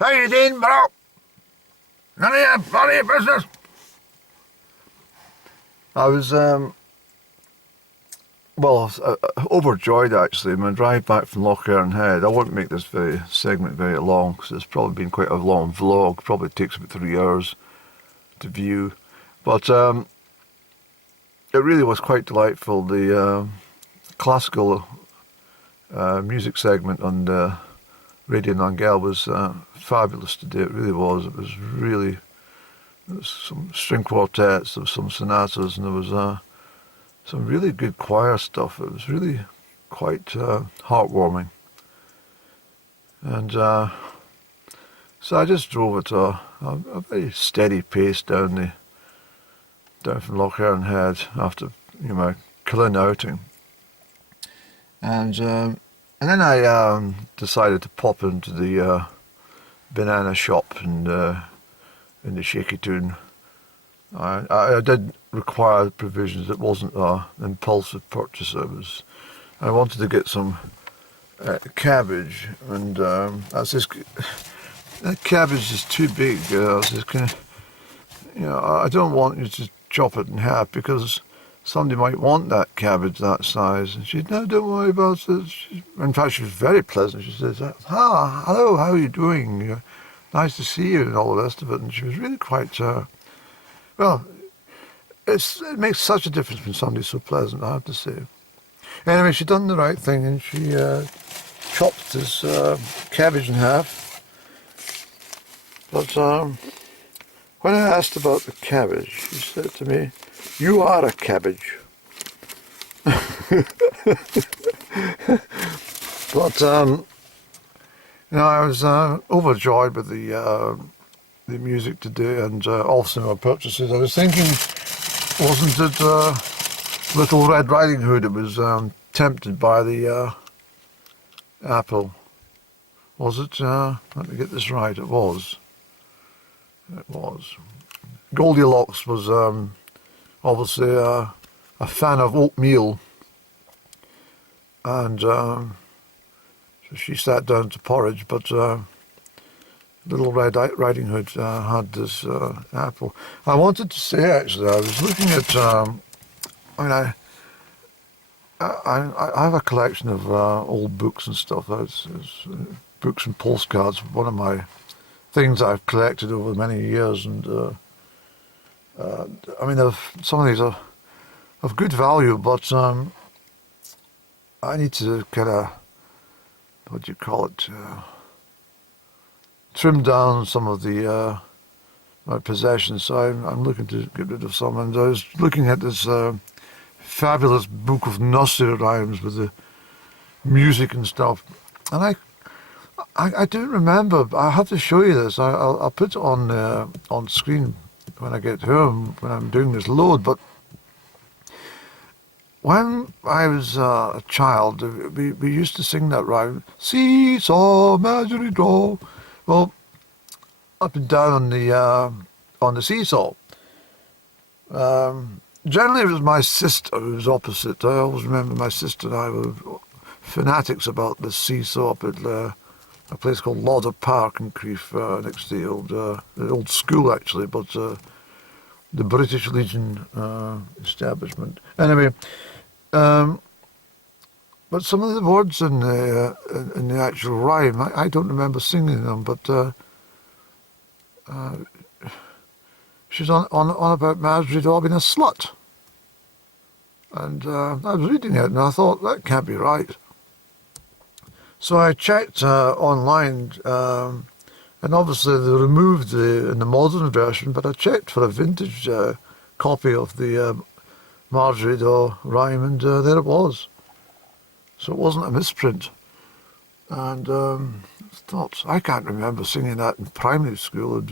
How you doing, bro? None of your bloody business. I was, overjoyed actually. My drive back from Lochern Head. I won't make this segment very long because it's probably been quite a long vlog. Probably takes about 3 hours to view, but it really was quite delightful. The classical music segment on the Radio Nangel was fabulous today. It really was. It was really some string quartets, there was some sonatas, and there was some really good choir stuff. It was really quite heartwarming. And so I just drove at a very steady pace down from Lochern Head after my Killin outing. And then I decided to pop into the banana shop in the Shaky Tune. I did require provisions. It wasn't an impulsive purchase. I wanted to get some cabbage, and that cabbage is too big. I was just I don't want you to chop it in half because somebody might want that cabbage that size. And she said, no, don't worry about it. In fact, she was very pleasant. She says, hello, how are you doing? Nice to see you, and all the rest of it. And she was really quite, it makes such a difference when somebody's so pleasant, I have to say. Anyway, she done the right thing, and she chopped this cabbage in half. But when I asked about the cabbage, she said to me, you are a cabbage. But I was overjoyed with the music today, and also my purchases. I was thinking, wasn't it Little Red Riding Hood? It was tempted by the apple. Was it? Let me get this right. It was. Goldilocks was obviously a fan of oatmeal, and so she sat down to porridge, but Little Red Riding Hood had this apple. I wanted to say, actually, I was looking at, I have a collection of old books and stuff. It's books and postcards, one of my things I've collected over many years, and some of these are of good value, but I need to kind of, trim down some of the my possessions. So I'm looking to get rid of some, and I was looking at this fabulous book of nursery rhymes with the music and stuff, and I don't remember. I have to show you this. I'll put it on screen when I get home, when I'm doing this load. But when I was a child, we used to sing that rhyme, seesaw, Marjorie draw. Well, up and down on the seesaw. Generally, it was my sister who was opposite. I always remember my sister and I were fanatics about the seesaw up at a place called Lauder Park in Crieff, next to the old school, actually, but the British Legion establishment. Anyway, but some of the words in the actual rhyme, I don't remember singing them, but she's on about Marjorie Daw being a slut. And I was reading it, and I thought, that can't be right. So I checked online, and obviously they removed in the modern version, but I checked for a vintage copy of the Marjorie Daw rhyme, and there it was. So it wasn't a misprint. And thought, I can't remember singing that in primary school,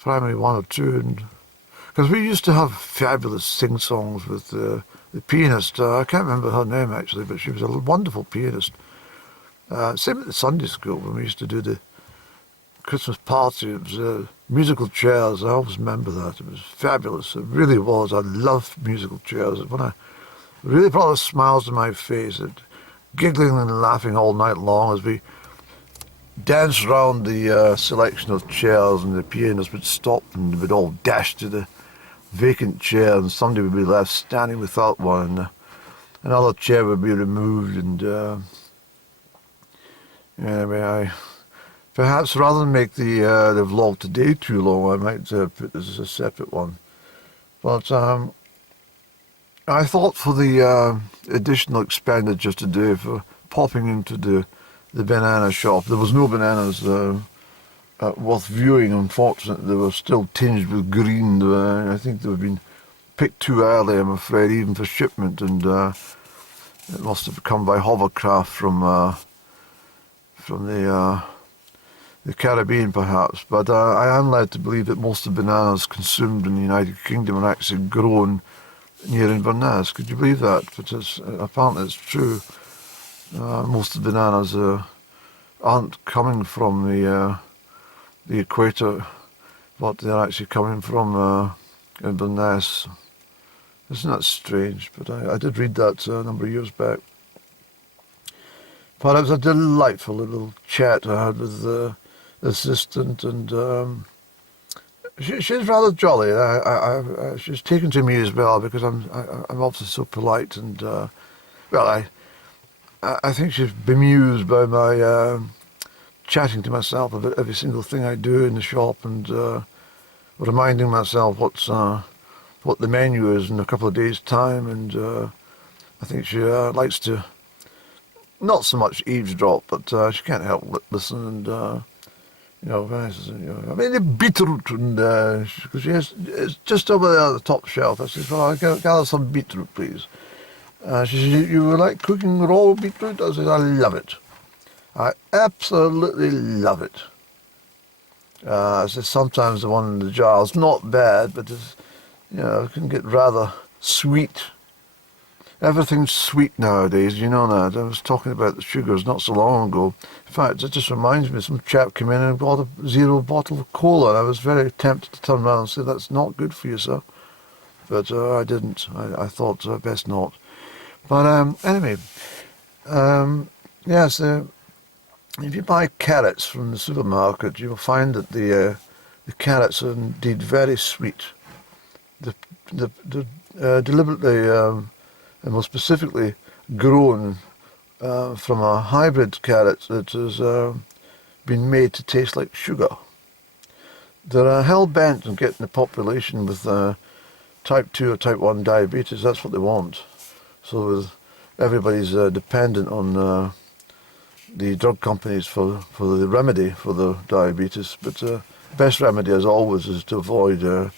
primary 1 or 2, and because we used to have fabulous sing-songs with the pianist. I can't remember her name, actually, but she was a wonderful pianist. Same at the Sunday school when we used to do the Christmas party. It was musical chairs. I always remember that. It was fabulous. It really was. I love musical chairs. It really brought the smiles to my face, giggling and laughing all night long as we dance around the selection of chairs, and the pianist would stop and would all dash to the vacant chair, and somebody would be left standing without one, and another chair would be removed, and anyway, perhaps rather than make the vlog today too long, I might put this as a separate one. But I thought for the additional expenditure today for popping into the banana shop, there was no bananas worth viewing, unfortunately. They were still tinged with green. I think they've been picked too early, I'm afraid, even for shipment, and it must have come by hovercraft from the Caribbean, perhaps. But I am led to believe that most of the bananas consumed in the United Kingdom are actually grown near Inverness. Could you believe that? But apparently it's true. Most of the bananas aren't coming from the equator, but they're actually coming from Inverness. Isn't that strange? But I did read that a number of years back. But it was a delightful little chat I had with the assistant, and she's rather jolly. She's taken to me as well, because I'm obviously so polite, and well, I think she's bemused by my chatting to myself about every single thing I do in the shop, and reminding myself what the menu is in a couple of days' time, and I think she likes to not so much eavesdrop, but she can't help listen, and I mean, the beetroot, and because it's just over there at the top shelf. I said, well, I'll gather some beetroot, please. She said, you like cooking raw beetroot? I said, I love it. I absolutely love it. I said, sometimes the one in the jar is not bad, but it's, it can get rather sweet. Everything's sweet nowadays, you know that. I was talking about the sugars not so long ago. In fact, it just reminds me, some chap came in and bought a zero bottle of cola, and I was very tempted to turn around and say, that's not good for you, sir. But I didn't. I thought best not. But anyway, yes, if you buy carrots from the supermarket, you'll find that the carrots are indeed very sweet. They're deliberately and more specifically grown from a hybrid carrot that has been made to taste like sugar. They're hell-bent on getting the population with type 2 or type 1 diabetes. That's what they want. So everybody's dependent on the drug companies for the remedy for the diabetes. But the best remedy, as always, is to avoid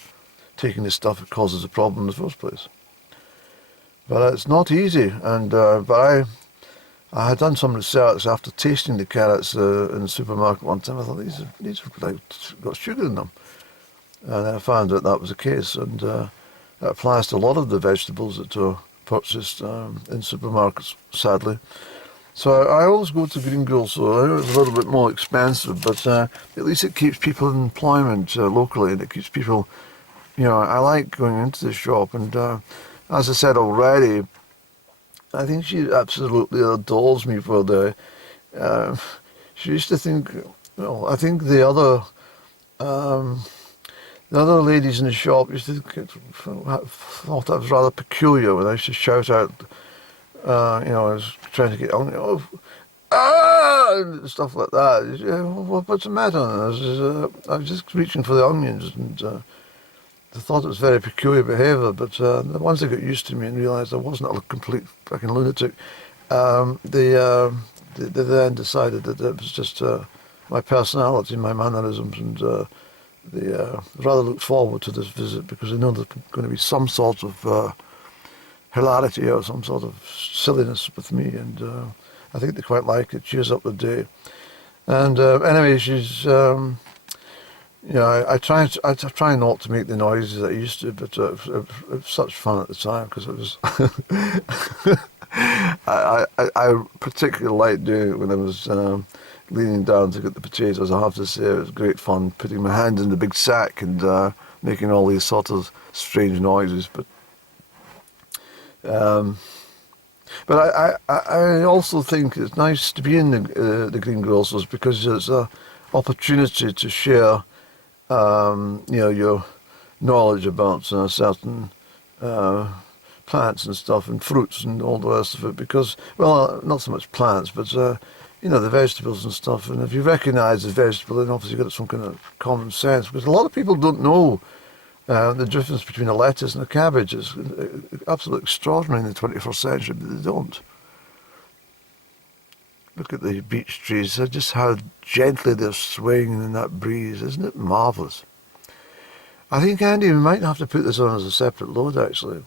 taking the stuff that causes the problem in the first place. But it's not easy, and but I had done some research after tasting the carrots in the supermarket one time. I thought these have like got sugar in them, and I found that that was the case, and that applies to a lot of the vegetables that are purchased in supermarkets, sadly. So I always go to Green Grocer. I know it's a little bit more expensive, but at least it keeps people in employment locally, and it keeps people, I like going into the shop, and as I said already, I think she absolutely adores me for she used to think, I think the other ladies in the shop used to thought I was rather peculiar when I used to shout out, I was trying to get on, and stuff like that. What's the matter? I was just reaching for the onions, and they thought it was very peculiar behaviour, but once they got used to me and realised I wasn't a complete fucking lunatic, they then decided that it was just my personality, my mannerisms, and they rather looked forward to this visit because they know there's going to be some sort of hilarity or some sort of silliness with me, and I think they quite like it. Cheers up the day. And anyway, she's... I try not to make the noises that I used to, but it was such fun at the time because it was. I particularly liked doing it when I was leaning down to get the potatoes. I have to say it was great fun putting my hand in the big sack and making all these sort of strange noises. But But I also think it's nice to be in the greengrocers because it's an opportunity to share, your knowledge about certain plants and stuff and fruits and all the rest of it. Because, well, not so much plants, but the vegetables and stuff. And if you recognise the vegetable, then obviously you've got some kind of common sense. Because a lot of people don't know the difference between a lettuce and a cabbage is absolutely extraordinary in the 21st century, but they don't. Look at the beech trees, just how gently they're swaying in that breeze. Isn't it marvellous? I think, Andy, we might have to put this on as a separate load, actually.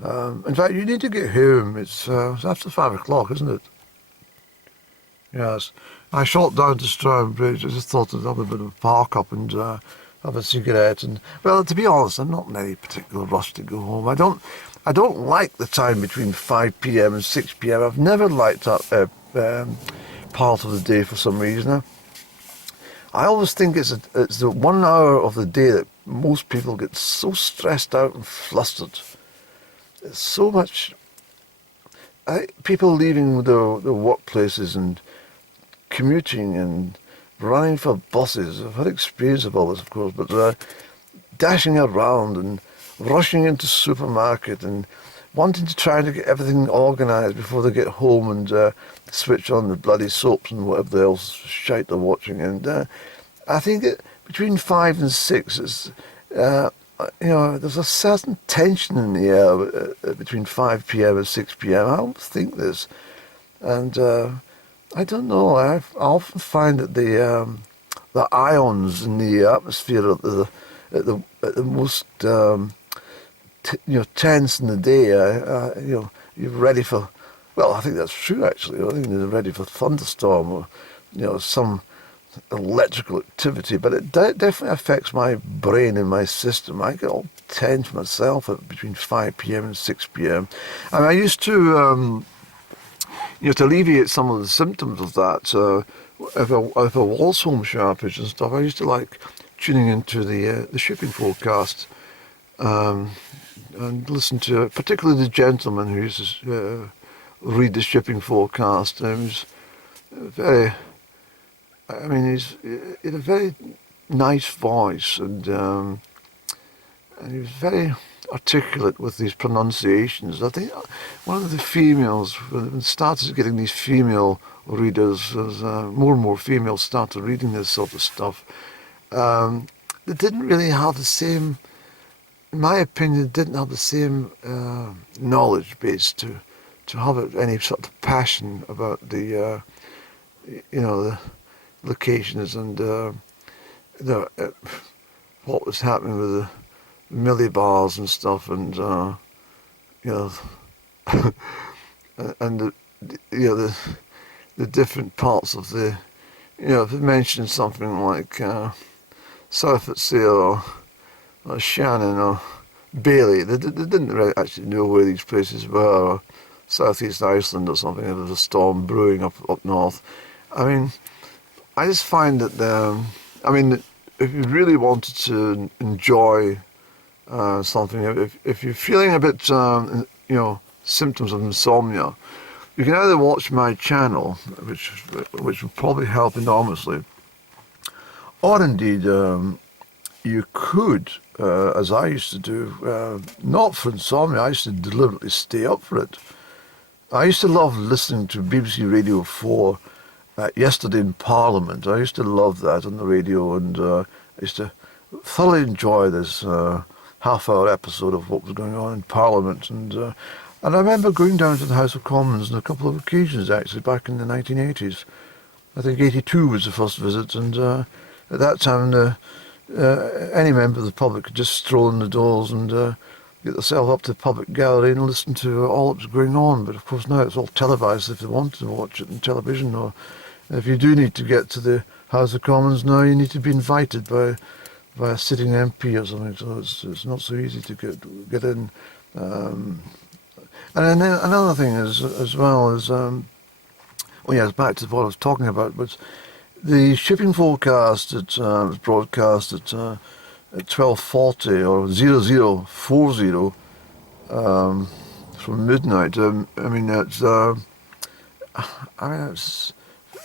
In fact, you need to get home. It's after 5 o'clock, isn't it? Yes. I shot down to Stroud Bridge. I just thought I'd have a bit of a park up and have a cigarette. And, well, to be honest, I'm not in any particular rush to go home. I don't like the time between 5 p.m. and 6 p.m. I've never liked that part of the day for some reason. I always think it's the 1 hour of the day that most people get so stressed out and flustered. There's so much people leaving their workplaces and commuting and running for buses. I've had experience of all this, of course, but dashing around and rushing into supermarket and wanting to try to get everything organised before they get home and switch on the bloody soaps and whatever else shite they're watching. And I think that between 5 and 6, it's, there's a certain tension in the air between 5 p.m. and 6 p.m. I always think this. And I don't know, I often find that the ions in the atmosphere at the most tense in the day. You're ready for. Well, I think that's true actually. I think they're ready for thunderstorm or some electrical activity. But it definitely affects my brain and my system. I get all tense myself at between 5 p.m. and 6 p.m. And I used to. To alleviate some of the symptoms of that, if I was home sharpish and stuff, I used to like tuning into the shipping forecast and listen to, particularly the gentleman who used to read the shipping forecast. He was very, he had a very nice voice and he was very articulate with these pronunciations. I think one of the females, when it started getting these female readers, as more and more females started reading this sort of stuff, they didn't really have the same, in my opinion, didn't have the same knowledge base to have any sort of passion about the locations and what was happening with the millibars and stuff, and and the different parts of the, if it mentioned something like South at Sea or Shannon or Bailey, they didn't really actually know where these places were, or Southeast Iceland or something. There was a storm brewing up north. I just find that if you really wanted to enjoy something, if you're feeling a bit, symptoms of insomnia, you can either watch my channel, which will probably help enormously, or indeed you could, as I used to do, not for insomnia. I used to deliberately stay up for it. I used to love listening to BBC Radio 4 Yesterday in Parliament. I used to love that on the radio, and I used to thoroughly enjoy this half-hour episode of what was going on in Parliament. And I remember going down to the House of Commons on a couple of occasions, actually, back in the 1980s. I think 82 was the first visit, and at that time any member of the public could just stroll in the doors and get themselves up to the public gallery and listen to all that was going on. But of course now it's all televised if they want to watch it on television, or if you do need to get to the House of Commons now, you need to be invited by a sitting MP or something, so it's not so easy to get in. And then another thing is, as well, is it's back to what I was talking about, but the shipping forecast that was broadcast at 12:40 or 0040 from midnight. I mean, it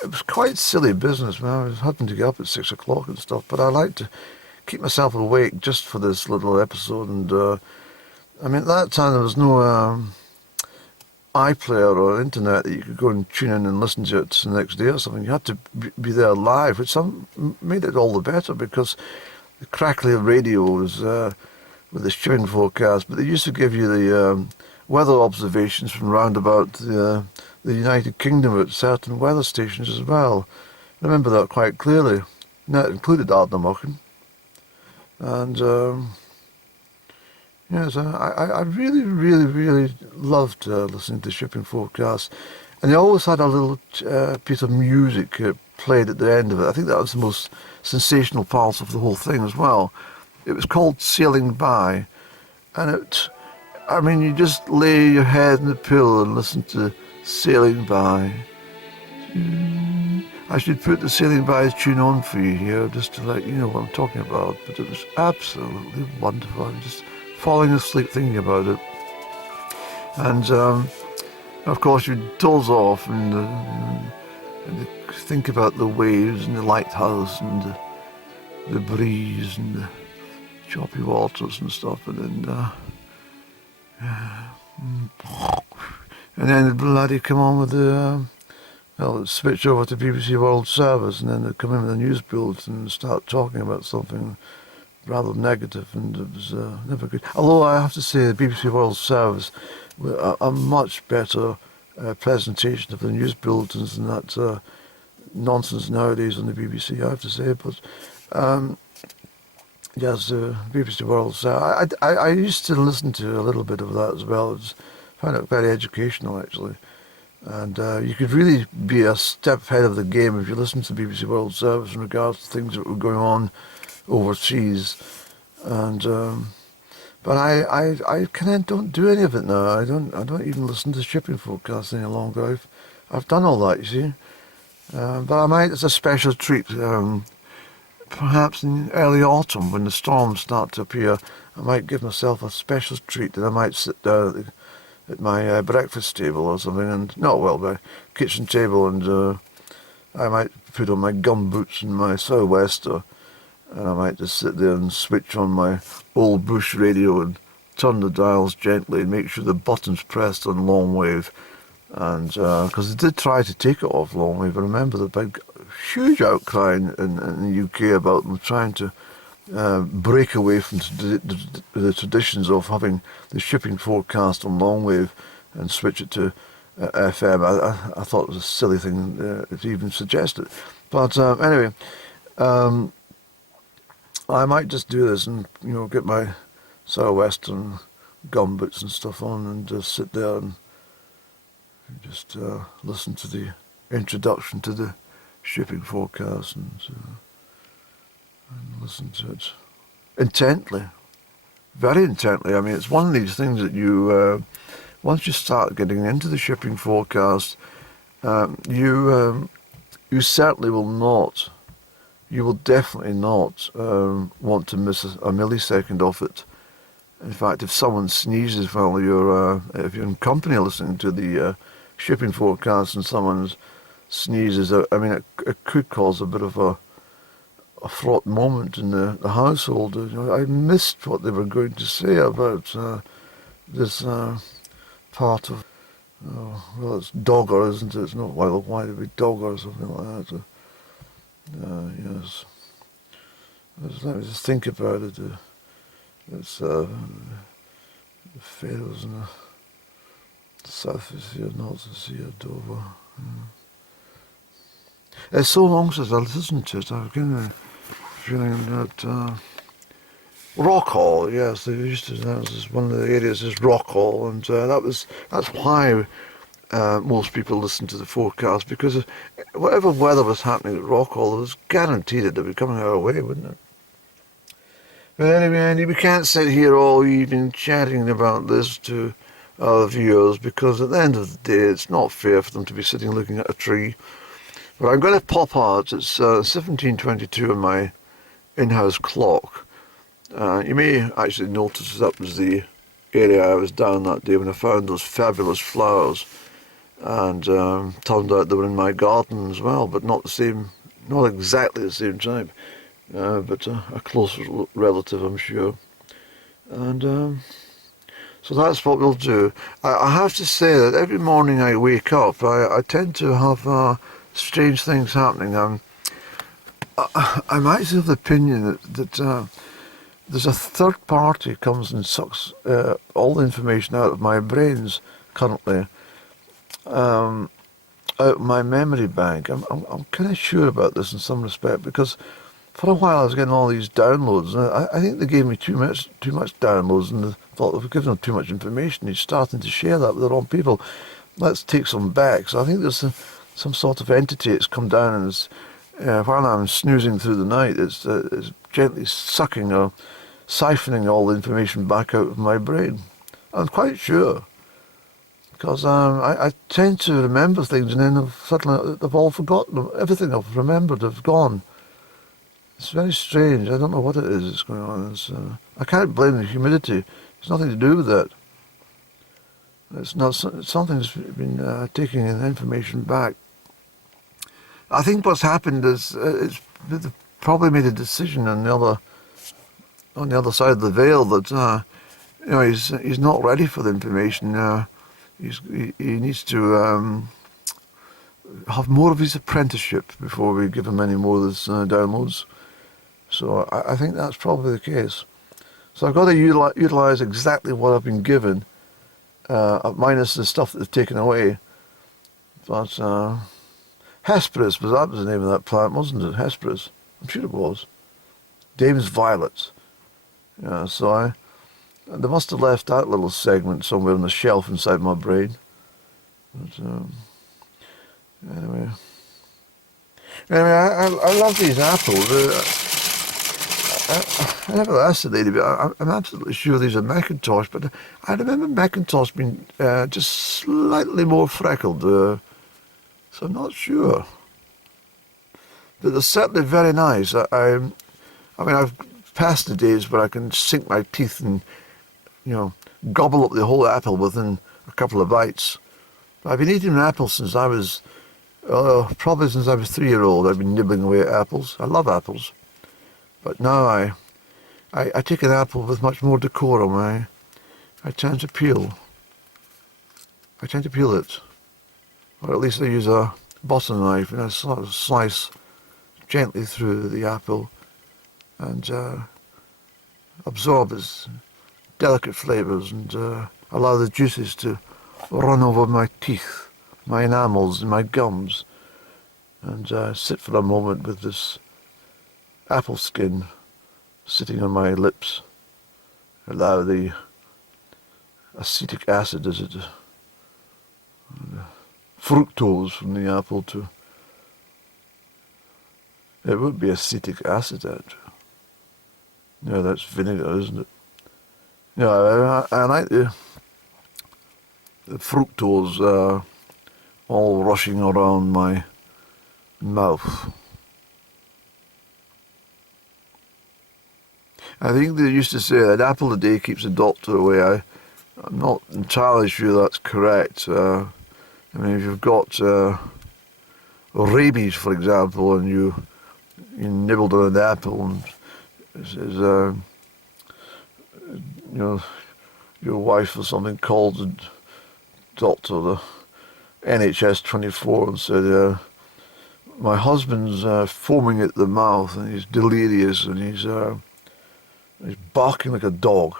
was quite silly business, man. I was having to get up at 6 o'clock and stuff, but I like to keep myself awake just for this little episode. And I mean, at that time there was no iPlayer or internet that you could go and tune in and listen to it the next day or something. You had to be there live, which made it all the better because the crackly radio was with the shipping forecast, but they used to give you the weather observations from round about the United Kingdom at certain weather stations as well. I remember that quite clearly. And that included Ardnamurchan. And yes, I really, really, really loved listening to shipping forecasts. And they always had a little piece of music played at the end of it. I think that was the most sensational part of the whole thing as well. It was called Sailing By. And you just lay your head in the pillow and listen to Sailing By. I should put the Sailing By tune on for you here just to let you know what I'm talking about. But it was absolutely wonderful. I'm just falling asleep thinking about it. And of course you'd doze off and think about the waves and the lighthouse and the breeze and the choppy waters and stuff. And then the bloody come on with the switch over to BBC World Service, and then they'd come in with the news bulletin and start talking about something rather negative, and it was never good. Although I have to say the BBC World Service were a much better presentation of the news bulletins than that nonsense nowadays on the BBC, I have to say. But yes, BBC World Service. I used to listen to a little bit of that as well. I found it very educational, actually. And you could really be a step ahead of the game if you listened to the BBC World Service in regards to things that were going on overseas. And but I kind of don't do any of it now. I don't even listen to shipping forecasts any longer. I've done all that, you see. But I might, as a special treat, perhaps in early autumn when the storms start to appear, I might give myself a special treat, and I might sit down at my breakfast table or something, and my kitchen table, and I might put on my gumboots and my sou'wester, and I might just sit there and switch on my old bush radio and turn the dials gently and make sure the button's pressed on long wave. And because they did try to take it off long wave, I remember the big, huge outcry in the UK about them trying to break away from the traditions of having the shipping forecast on long wave and switch it to FM. I thought it was a silly thing to even suggest it. But anyway, I might just do this and get my sou'western gumboots and stuff on and just sit there and just listen to the introduction to the shipping forecast and listen to it intently, very intently. I mean, it's one of these things that you, once you start getting into the shipping forecast, you certainly will not, you will definitely not want to miss a millisecond of it. In fact, if someone sneezes while if you're in company listening to the shipping forecast and someone sneezes, I mean, it could cause a bit of a fraught moment in the household. I missed what they were going to say about this part of, it's Dogger, isn't it? It's not why would it be Dogger or something like that. Yes. Let me just think about it. It's the Faroes and the South Sea, North Sea, Dover. It's so long since I listened to it. I'm getting a feeling that Rockhall, yes, they used to announce as one of the areas as Rockhall, and that's why most people listen to the forecast, because whatever weather was happening at Rockhall, it was guaranteed that it would be coming our way, wouldn't it? But anyway, we can't sit here all evening chatting about this to our viewers, because at the end of the day, it's not fair for them to be sitting looking at a tree. But I'm going to pop out. It's 17:22 on my in-house clock. You may actually notice that was the area I was down that day when I found those fabulous flowers, and turned out they were in my garden as well, but not the same, not exactly the same type, but a closer relative, I'm sure. And so that's what we'll do. I have to say that every morning I wake up, I tend to have strange things happening. I'm actually of the opinion that there's a third party comes and sucks all the information out of my brains currently, out of my memory bank. I'm kind of sure about this in some respect, because for a while I was getting all these downloads, and I think they gave me too much downloads, and they thought they were giving them too much information. He's starting to share that with the wrong people. Let's take some back. So I think there's some sort of entity that's come down and is, while I'm snoozing through the night, it's gently sucking or siphoning all the information back out of my brain. I'm quite sure, because I tend to remember things, and then suddenly they've all forgotten them. Everything I've remembered have gone. It's very strange. I don't know what it is that's going on. I can't blame the humidity. It's nothing to do with that. It's not something's been taking information back. I think what's happened is they've probably made a decision on the other side of the veil that he's not ready for the information. He needs to have more of his apprenticeship before we give him any more of these downloads. So I think that's probably the case. So I've got to utilise exactly what I've been given, minus the stuff that they've taken away. But Hesperus, that was the name of that plant, wasn't it? Hesperus. I'm sure it was. Dame's violets. Yeah, so they must have left that little segment somewhere on the shelf inside my brain. But anyway, I love these apples. I never asked the lady, but I'm absolutely sure these are Macintosh. But I remember Macintosh being just slightly more freckled, so I'm not sure. But they're certainly very nice. I mean, I've passed the days where I can sink my teeth and, gobble up the whole apple within a couple of bites. I've been eating an apple since I was, probably since I was 3-year-old. I've been nibbling away at apples. I love apples. But now I take an apple with much more decorum. I tend to peel. I tend to peel it. Or at least I use a butter knife and I sort of slice gently through the apple and absorb its delicate flavours and allow the juices to run over my teeth, my enamels and my gums, and sit for a moment with this apple skin sitting on my lips. Allow the acetic acid, fructose from the apple to... It would be acetic acid, actually. No, that's vinegar, isn't it? Yeah, I like the fructose all rushing around my mouth. I think they used to say an apple a day keeps the doctor away. I'm not entirely sure that's correct. I mean, if you've got rabies, for example, and you nibbled on an apple, and it says, your wife or something called the doctor, the NHS 24, and said, my husband's foaming at the mouth, and he's delirious, and he's barking like a dog.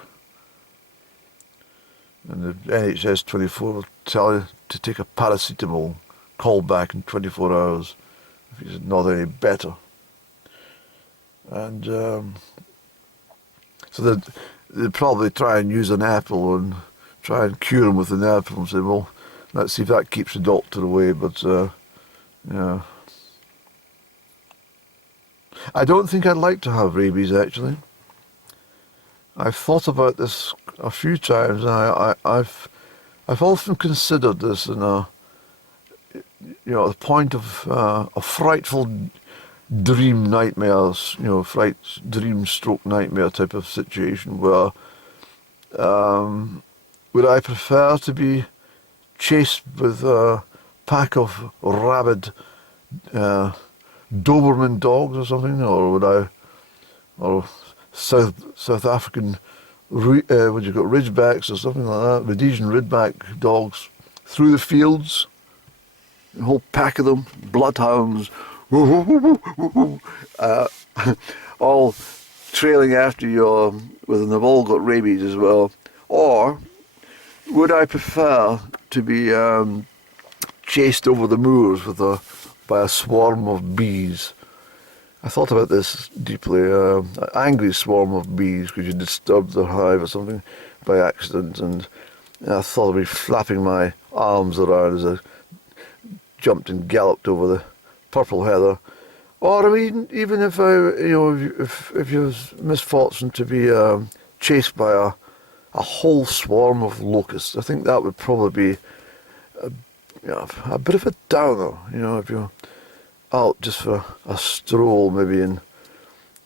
And the NHS 24 will tell you to take a paracetamol, call back in 24 hours if he's not any better. And so they'd probably try and use an apple and try and cure him with an apple and say, well, let's see if that keeps the doctor away. But, yeah. I don't think I'd like to have rabies, actually. I've thought about this a few times, and I've often considered this in the point of a frightful dream nightmares, dream stroke nightmare type of situation where Would I prefer to be chased with a pack of rabid Doberman dogs or something, or or South African, what you got, Ridgebacks or something like that, Rhodesian Ridgeback dogs through the fields, a whole pack of them, bloodhounds, all trailing after you, they've all got rabies as well. Or would I prefer to be chased over the moors by a swarm of bees? I thought about this deeply. An angry swarm of bees because you disturbed their hive or something by accident, and I thought I'd be flapping my arms around as I jumped and galloped over the purple heather. Or I mean, even if if you was misfortune to be chased by a whole swarm of locusts, I think that would probably be a bit of a downer. If you're out just for a stroll, maybe in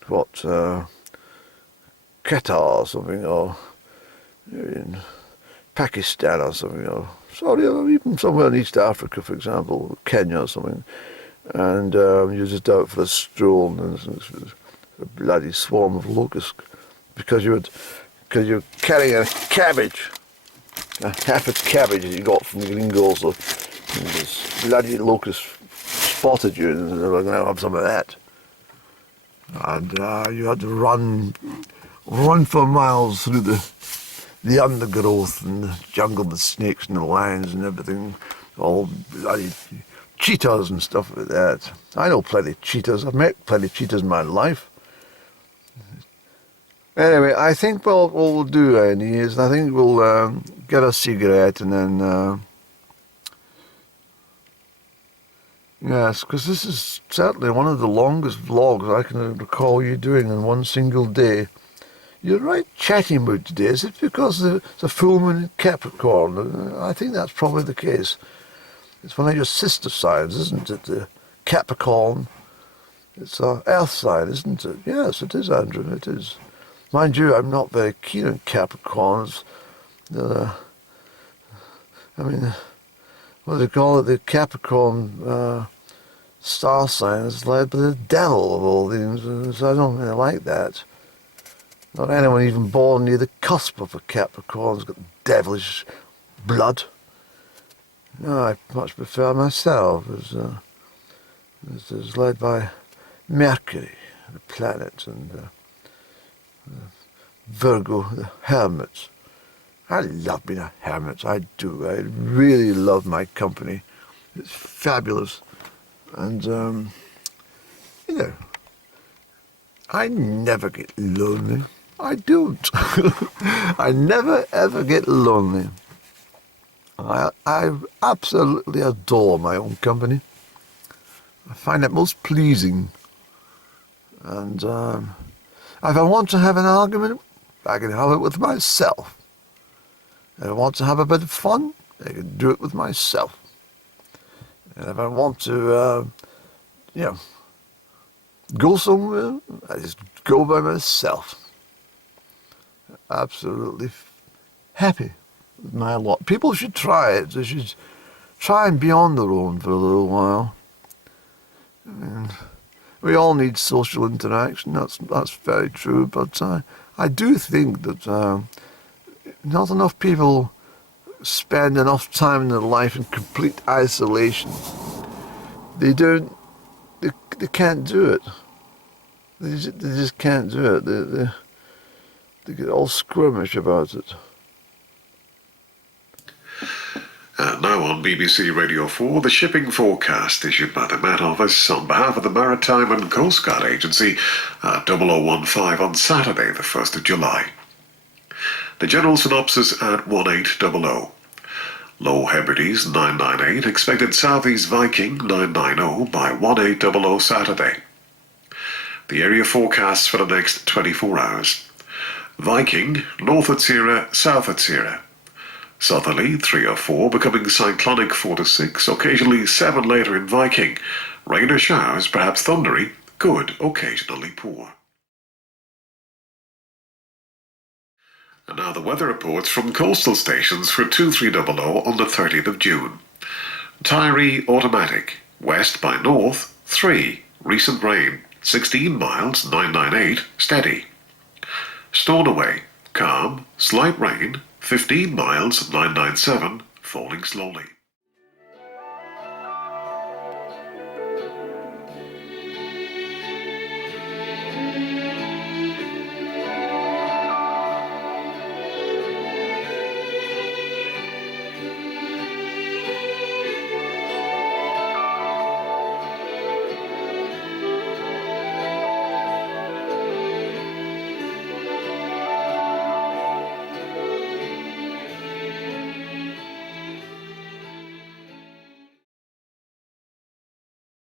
Qatar or something, or in Pakistan or something, or even somewhere in East Africa, for example, Kenya or something, and you're just out for a stroll, and there's a bloody swarm of locusts because you're carrying a cabbage, half a cabbage that you got from the Gringos, or this bloody locust spotted you, and they were going to have some of that, and you had to run for miles through the undergrowth and the jungle, the snakes and the lions and everything, all bloody cheetahs and stuff like that. I know plenty of cheetahs. I've met plenty of cheetahs in my life. Anyway, I think what we'll do, Andy, is I think we'll get a cigarette and then yes, because this is certainly one of the longest vlogs I can recall you doing in one single day. You're right chatty mood today. Is it because it's a full moon in Capricorn? I think that's probably the case. It's one of your sister signs, isn't it? The Capricorn. It's an earth sign, isn't it? Yes, it is, Andrew, it is. Mind you, I'm not very keen on Capricorns. What do they call it? The Capricorn star sign is led by the devil of all things, so I don't really like that. Not anyone even born near the cusp of a Capricorn's got devilish blood. No, I much prefer myself as led by Mercury, the planet, and Virgo, the hermit. I love being a hermit, I do. I really love my company. It's fabulous. And, I never get lonely. I don't. I never ever get lonely. I absolutely adore my own company. I find it most pleasing. And if I want to have an argument, I can have it with myself. If I want to have a bit of fun, I can do it with myself. And if I want to, go somewhere, I just go by myself. Absolutely happy with my lot. People should try it. They should try and be on their own for a little while. I mean, we all need social interaction. That's very true. But I do think that not enough people spend enough time in their life in complete isolation. They don't. They can't do it. They just can't do it. They get all squirmish about it. And now on BBC Radio 4, the shipping forecast issued by the Met Office on behalf of the Maritime and Coast Guard Agency at 0015 on Saturday, the 1st of July. The general synopsis at 1800. Low Hebrides 998, expected southeast Viking 990 by 1800 Saturday. The area forecasts for the next 24 hours. Viking, north at Sierra, south at Sierra. Southerly 3 or 4, becoming cyclonic 4 to 6, occasionally 7 later in Viking. Rain or showers, perhaps thundery, good, occasionally poor. And now the weather reports from coastal stations for 2300 on the 30th of June. Tyree automatic, west by north 3, recent rain, 16 miles 998, steady. Stornoway, calm, slight rain, 15 miles 997, falling slowly.